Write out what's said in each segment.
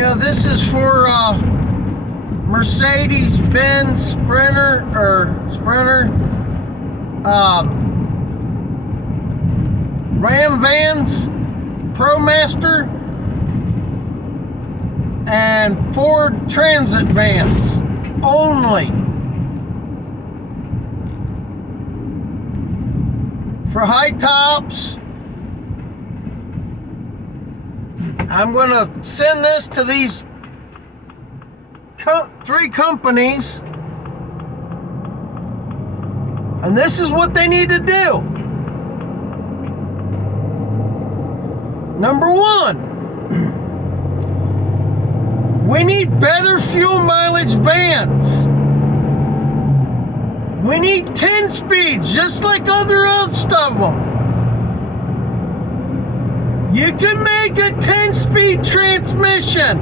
This is for Mercedes Benz Sprinter Ram vans, ProMaster, and Ford Transit vans only. For high tops, I'm going to send this to these three companies, and this is what they need to do. Number one, we need better fuel mileage vans. We need 10 speeds, just like other stuff. You can make a 10-speed transmission.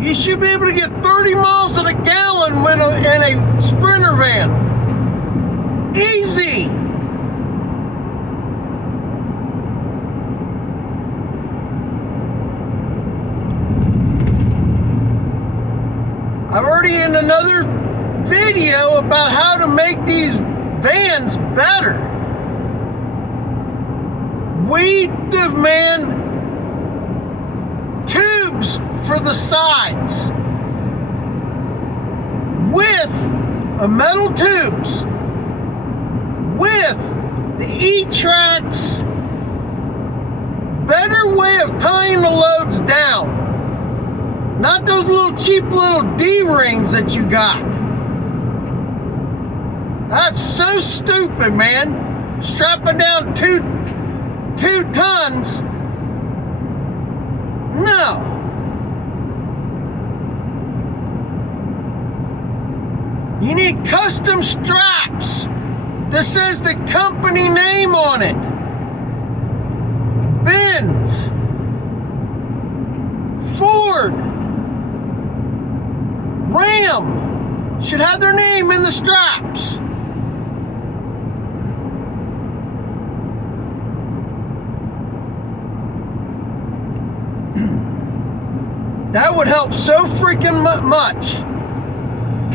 You should be able to get 30 miles to the gallon in a Sprinter van. Easy. I've already in another video about how to make these vans better. We demand tubes for the sides with metal tubes with the E-tracks. Better way of tying the loads down. Not those little cheap little D-rings that you got. That's so stupid, man. Strapping down two tons. No. You need custom straps that says the company name on it. Benz, Ford, Ram should have their name in the straps. That would help so freaking much.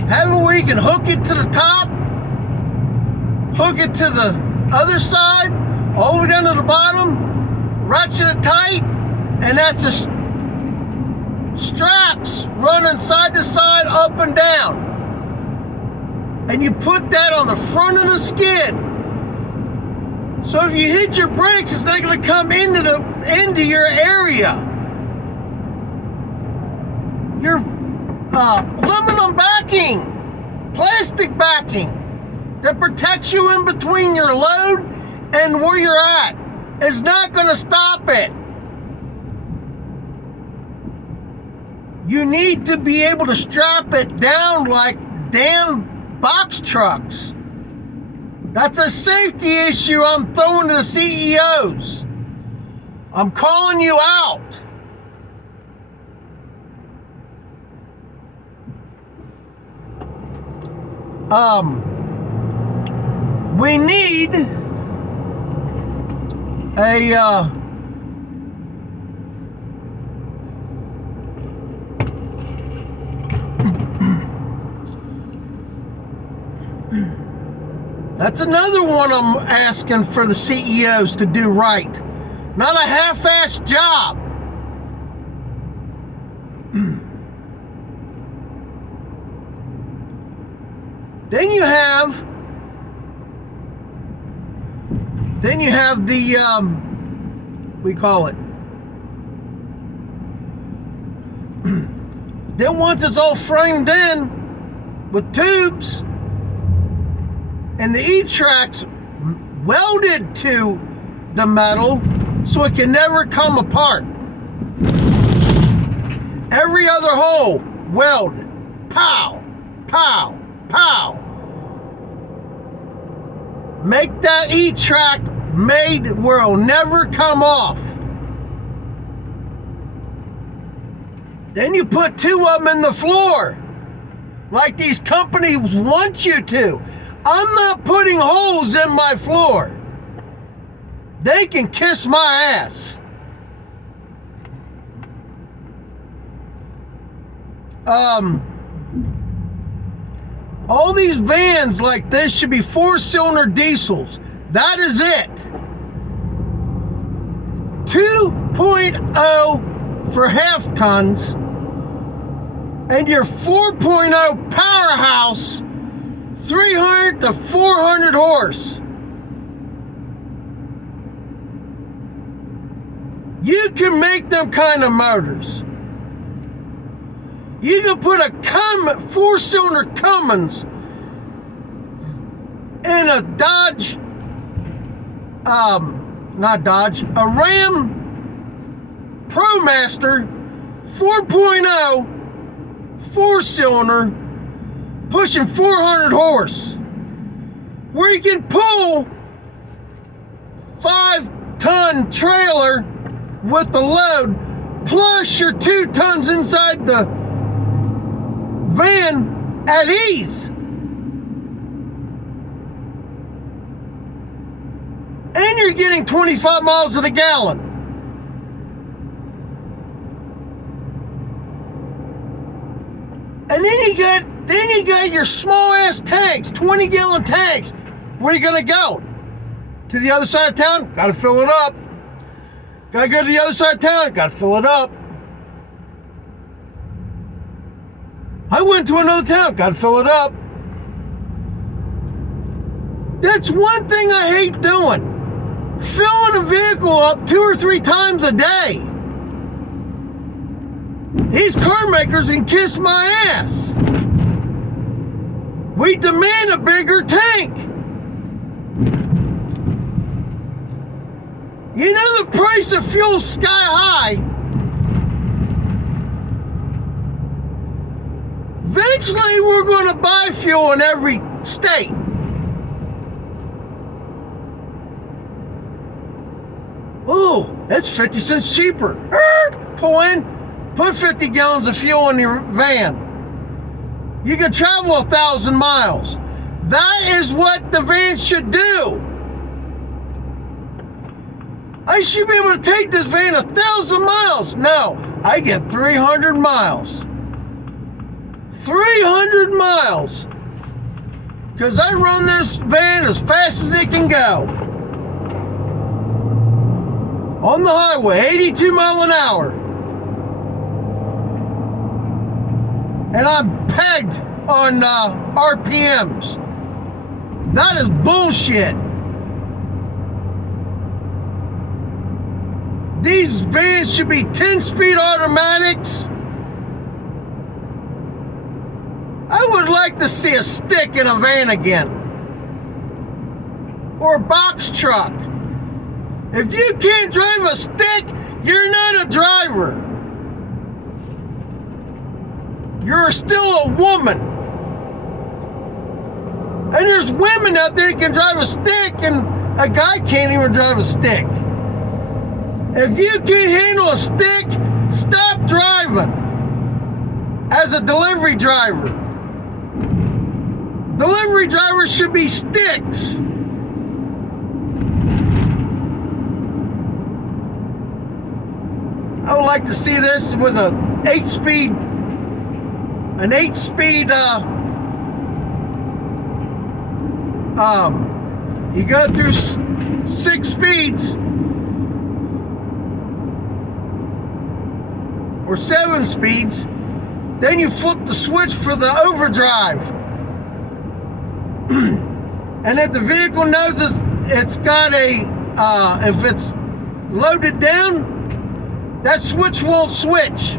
Have it where you can hook it to the top, hook it to the other side, all the way down to the bottom, ratchet it tight, and that's a straps running side to side, up and down. And you put that on the front of the skid. So if you hit your brakes, it's not going to come into your area. Your aluminum backing, plastic backing that protects you in between your load and where you're at is not going to stop it. You need to be able to strap it down like damn box trucks. That's a safety issue I'm throwing to the CEOs. I'm calling you out. We need a that's another one I'm asking for the CEOs to do right. Not a half-assed job. Then you have the, we call it. Then once it's all framed in with tubes and the E-tracks welded to the metal so it can never come apart. Every other hole welded. Pow, pow, pow. Make that E-track made where it'll never come off. Then you put two of them in the floor. like these companies want you to. I'm not putting holes in my floor. They can kiss my ass. All these vans like this should be 4-cylinder diesels. That is it. 2.0 for half tons, and your 4.0 powerhouse, 300 to 400 horse. You can make them kind of motors. You can put a 4-cylinder Cummins in a Dodge, a Ram ProMaster 4.0 4-cylinder pushing 400 horse, where you can pull 5-ton trailer with the load plus your 2 tons inside the van at ease. And you're getting 25 miles to the gallon. And then you got your small ass tanks, 20-gallon tanks. Where are you gonna go? To the other side of town? Gotta fill it up. Gotta go to the other side of town? Gotta fill it up. I went to another town, gotta fill it up. That's one thing I hate doing. Filling a vehicle up 2 or 3 times a day. These car makers can kiss my ass. We demand a bigger tank. You know the price of fuel's sky high. Eventually we're going to buy fuel in every state. Ooh, it's 50 cents cheaper. Pull in, put 50 gallons of fuel in your van. You can travel 1,000 miles. That is what the van should do. I should be able to take this van 1,000 miles. No, I get 300 miles. 300 miles. Because I run this van as fast as it can go. On the highway, 82 miles an hour. And I'm pegged on RPMs. That is bullshit. These vans should be 10-speed automatics. I would like to see a stick in a van again. Or a box truck. If you can't drive a stick, you're not a driver. You're still a woman. And there's women out there that can drive a stick, and a guy can't even drive a stick. If you can't handle a stick, stop driving as a delivery driver. Delivery drivers should be sticks. I would like to see this with an 8-speed, you go through 6 speeds or 7 speeds, then you flip the switch for the overdrive. And if the vehicle knows it's got a, if it's loaded down, that switch won't switch.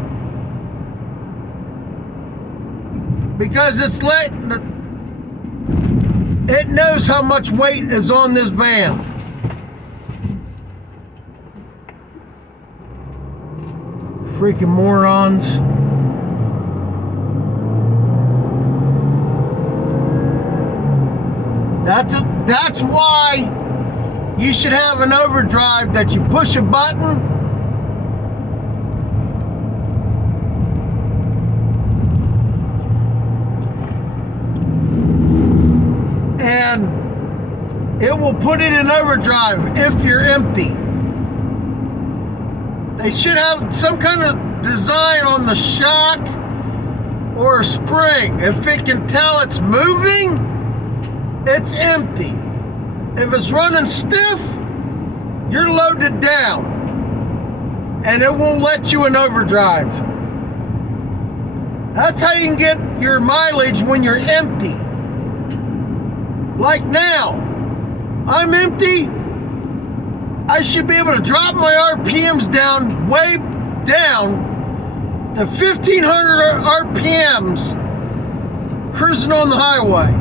Because it knows how much weight is on this van. Freaking morons. That's why you should have an overdrive that you push a button it will put it in overdrive if you're empty. They should have some kind of design on the shock or a spring. If it can tell it's moving, it's empty. If it's running stiff, you're loaded down and it won't let you in overdrive. That's how you can get your mileage when you're empty. Like now, I'm empty. I should be able to drop my RPMs down, way down to 1,500 RPMs cruising on the highway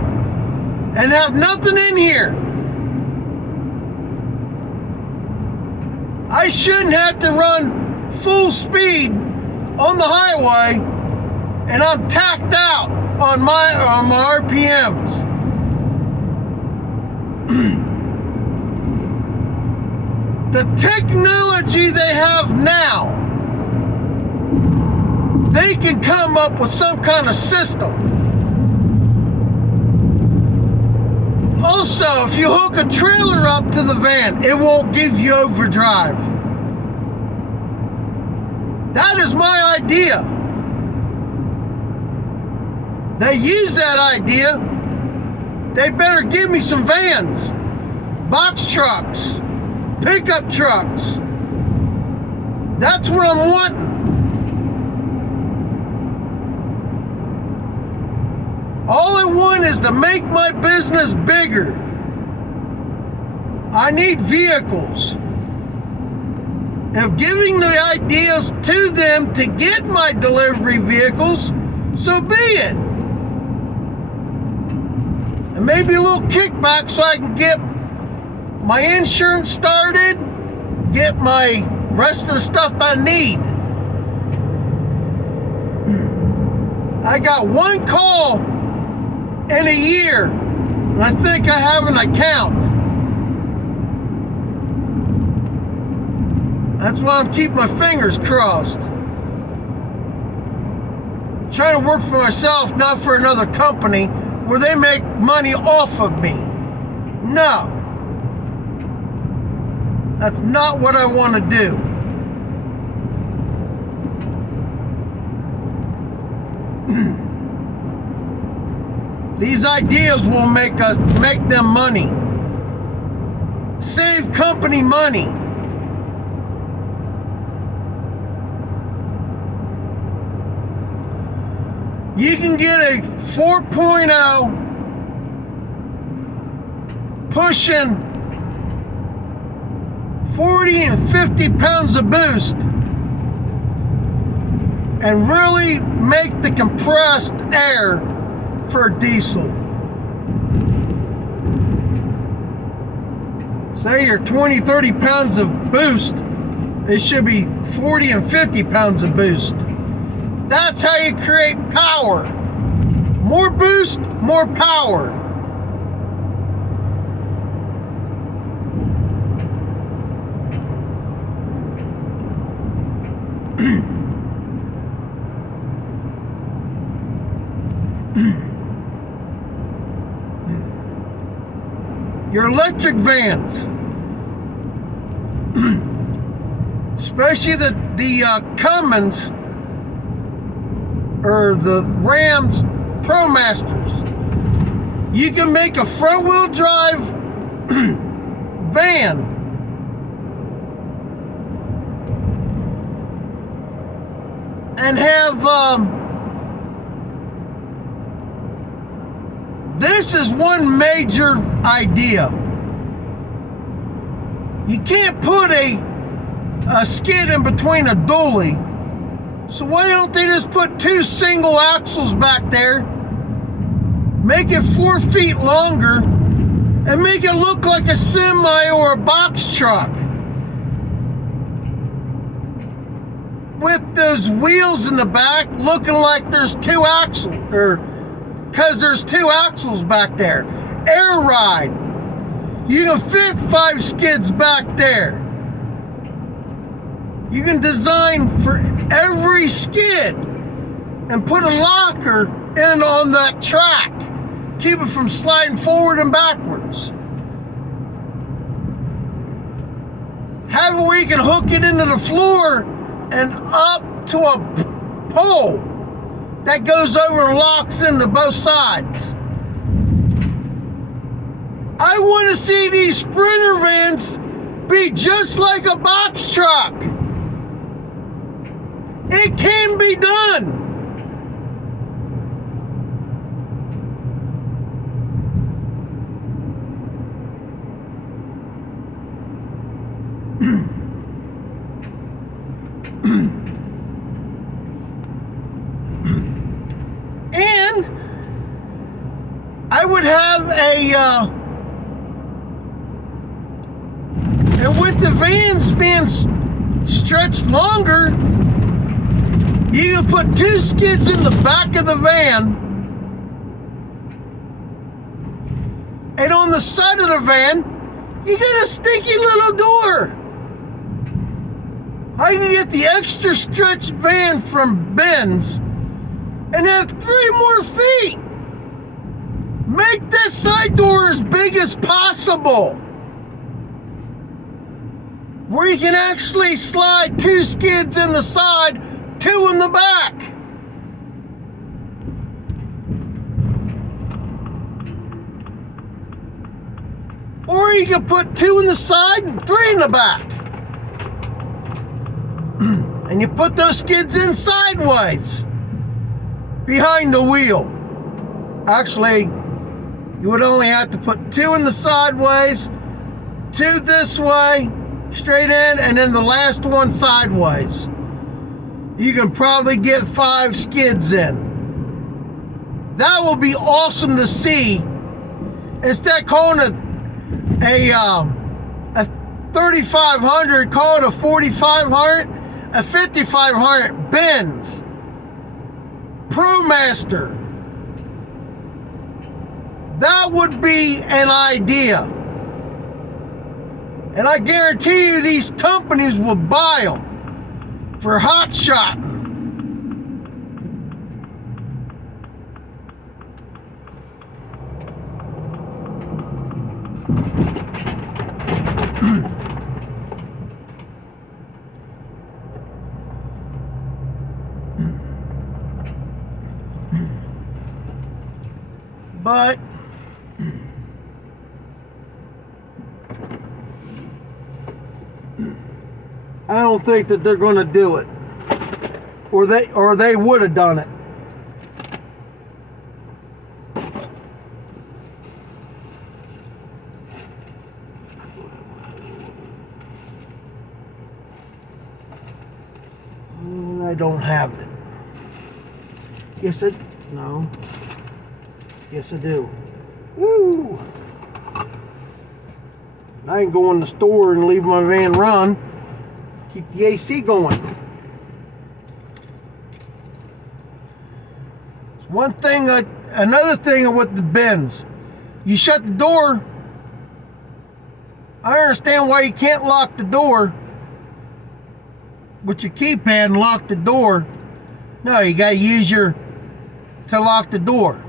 and have nothing in here. I shouldn't have to run full speed on the highway and I'm tacked out on my RPMs. The technology they have now, they can come up with some kind of system. Also, if you hook a trailer up to the van, it won't give you overdrive. That is my idea. They use that idea. They better give me some vans, box trucks, pickup trucks. That's what I'm wanting. All I want is to make my business bigger. I need vehicles. If giving the ideas to them to get my delivery vehicles, so be it. And maybe a little kickback so I can get my insurance started, get my rest of the stuff I need. I got one call in a year, and I think I have an account. That's why I'm keeping my fingers crossed. Trying to work for myself, not for another company where they make money off of me. No. That's not what I want to do. These ideas will make them money. Save company money. You can get a 4.0 pushing 40 and 50 pounds of boost and really make the compressed air for a diesel. Say you're 20, 30 pounds of boost, it should be 40 and 50 pounds of boost. That's how you create power. More boost, more power. Your electric vans, especially the Cummins or the Rams ProMasters, you can make a front-wheel drive van and have this is one major idea. You can't put a skid in between a dually, so why don't they just put two single axles back there, make it 4 feet longer, and make it look like a semi or a box truck with those wheels in the back looking like there's two axles, or because there's two axles back there. Air ride. You can fit 5 skids back there. You can design for every skid and put a locker in on that track. Keep it from sliding forward and backwards. Have it where you can hook it into the floor and up to a pole that goes over and locks into both sides. I want to see these Sprinter vans be just like a box truck. It can be done. And I would have and with the vans being stretched longer, you can put 2 skids in the back of the van, and on the side of the van, you got a stinky little door. I can get the extra stretched van from Benz and have 3 more feet. Make that side door as big as possible, where you can actually slide 2 skids in the side, 2 in the back. Or you can put 2 in the side and 3 in the back. And you put those skids in sideways behind the wheel. Actually, you would only have to put 2 in the sideways, 2 this way, straight in, and then the last one sideways. You can probably get 5 skids in. That will be awesome to see. Instead of calling it a 3500, call it a 4500, a 5500 Benz ProMaster. That would be an idea. And I guarantee you these companies will buy them for hot shotting. But I don't think that they're going to do it, or they would have done it. I don't have it. No. Yes, I do. Woo! I can go in the store and leave my van run. Keep the AC going. Another thing with the Benz. You shut the door. I understand why you can't lock the door with your keypad and lock the door. No, you gotta use to lock the door.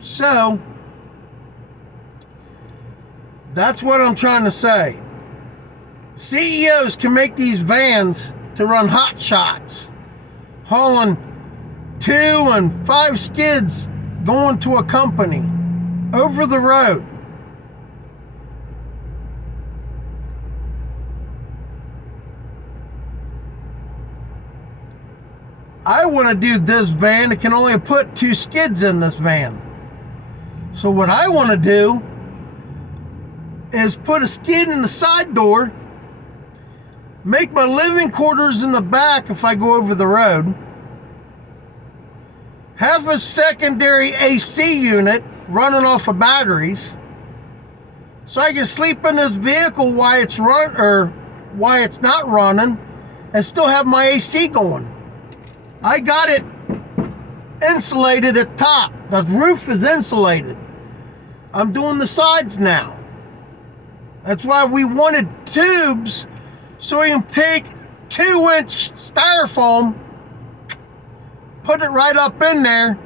So, that's what I'm trying to say. CEOs can make these vans to run hot shots, hauling 2 and 5 skids going to a company over the road. I want to do this van. It can only put 2 skids in this van. So what I want to do is put a skid in the side door, make my living quarters in the back if I go over the road, have a secondary AC unit running off of batteries, so I can sleep in this vehicle while it's not running, and still have my AC going. I got it insulated at top. The roof is insulated. I'm doing the sides now. That's why we wanted tubes, so we can take 2-inch styrofoam, put it right up in there,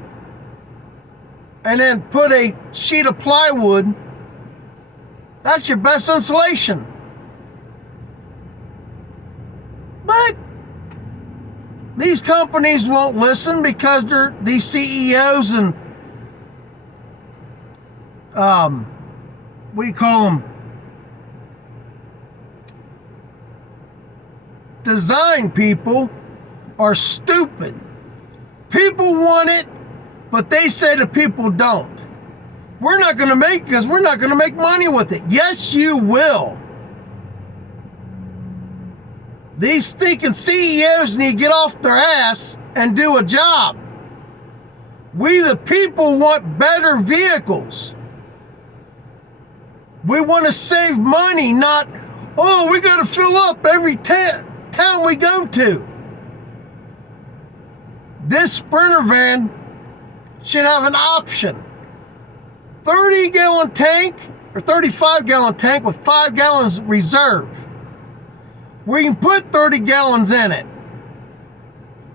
and then put a sheet of plywood, that's your best insulation. But these companies won't listen because they're these CEOs and what do you call them? Design people are stupid. People want it, but they say the people don't. We're not going to make because we're not going to make money with it. Yes, you will. These stinking CEOs need to get off their ass and do a job. We, the people, want better vehicles. We want to save money, not, oh, we got to fill up every town we go to. This Sprinter van should have an option. 30-gallon tank or 35-gallon tank with 5 gallons reserve. We can put 30 gallons in it,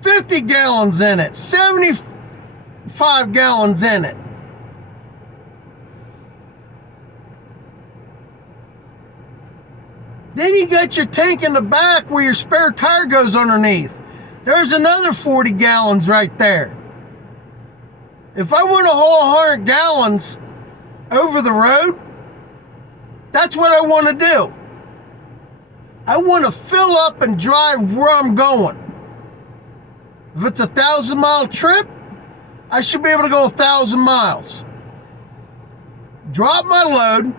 50 gallons in it, 75 gallons in it. Then you got your tank in the back where your spare tire goes underneath. There's another 40 gallons right there. If I want to haul 100 gallons over the road, that's what I want to do. I want to fill up and drive where I'm going. If it's a 1,000-mile trip, I should be able to go 1,000 miles. Drop my load,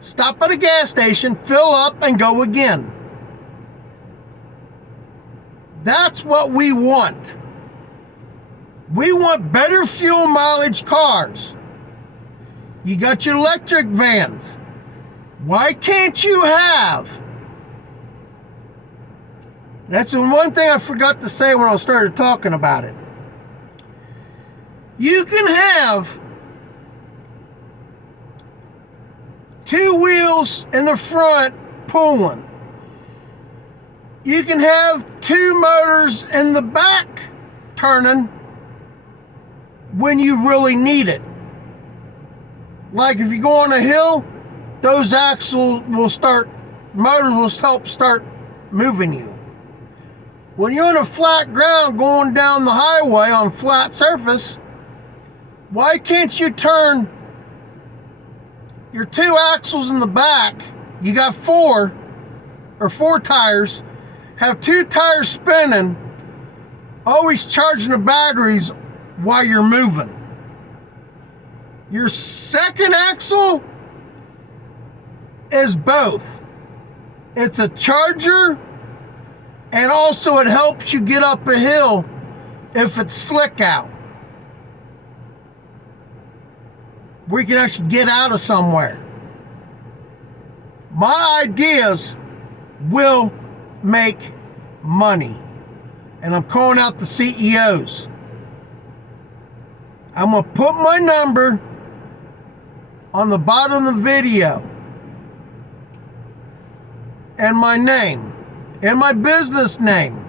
stop at a gas station, fill up, and go again. That's what we want. We want better fuel mileage cars. You got your electric vans. Why can't you have? That's the one thing I forgot to say when I started talking about it. You can have 2 wheels in the front pulling. You can have 2 motors in the back turning when you really need it. Like if you go on a hill, those axles will start, motors will help start moving you. When you're on a flat ground going down the highway on flat surface, why can't you turn your 2 axles in the back? You got 4 tires, have 2 tires spinning, always charging the batteries while you're moving. Your second axle is both. It's a charger, and also it helps you get up a hill if it's slick out. We can actually get out of somewhere. My ideas will make money. And I'm calling out the CEOs. I'm going to put my number on the bottom of the video. And my name. And my business name.